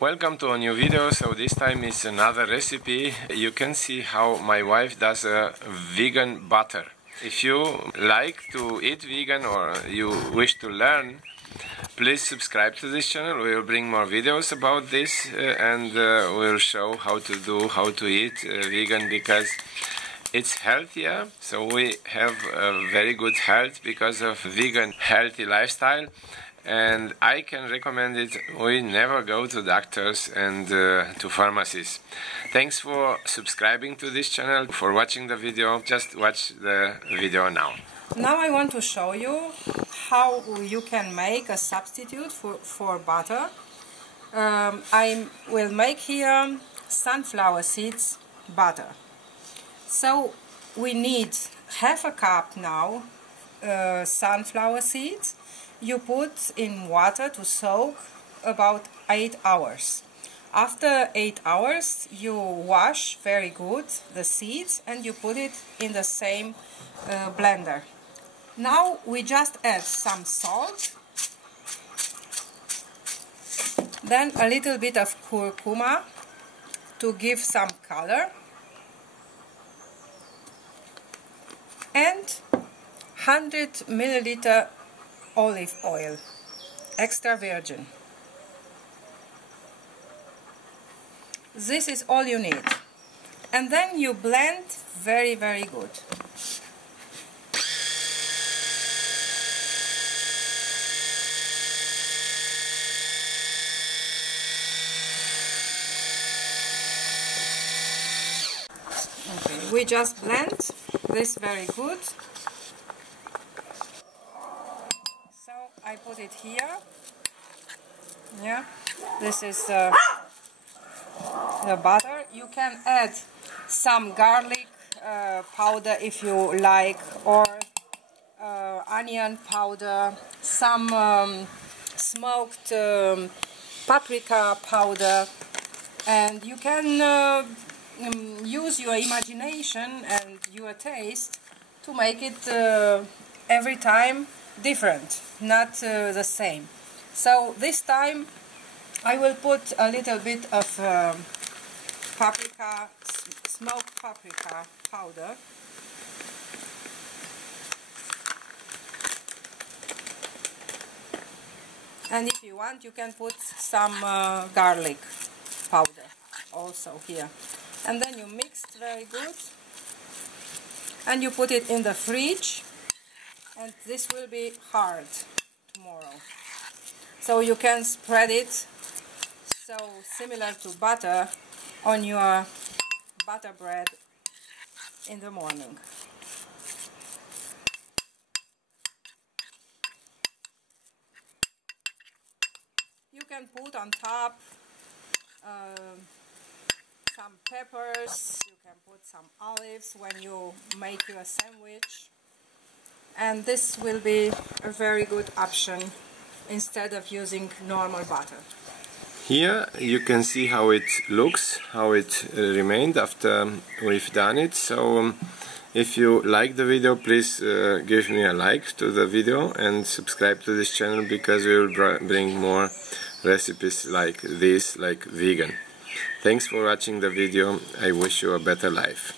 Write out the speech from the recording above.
Welcome to a new video. So this time is another recipe. You can see how my wife does a vegan butter. If you like to eat vegan or you wish to learn, please subscribe to this channel. We will bring more videos about this and we'll show how to eat vegan, because it's healthier. So we have a very good health because of vegan healthy lifestyle. And I can recommend it. We never go to doctors and to pharmacies. Thanks for subscribing to this channel, for watching the video. Just watch the video now. Now I want to show you how you can make a substitute for butter. I will make here sunflower seeds butter. So we need half a cup now sunflower seeds. You put in water to soak about 8 hours. After 8 hours you wash very good the seeds and you put it in the same blender. Now we just add some salt, then a little bit of curcuma to give some color, and 100 milliliter olive oil, extra virgin. This is all you need. And then you blend very, very good. Okay, we just blend this very good. I put it here. Yeah, this is the butter. You can add some garlic powder if you like, or onion powder, some smoked paprika powder, and you can use your imagination and your taste to make it every time different, not the same. So this time I will put a little bit of paprika, smoked paprika powder. And if you want, you can put some garlic powder also here. And then you mix it very good and you put it in the fridge. And this will be hard tomorrow. So you can spread it so similar to butter on your butter bread in the morning. You can put on top some peppers, you can put some olives when you make your sandwich. And this will be a very good option instead of using normal butter. Here you can see how it looks, how it remained after we've done it. So if you like the video, please give me a like to the video and subscribe to this channel, because we will bring more recipes like this, like vegan. Thanks for watching the video. I wish you a better life.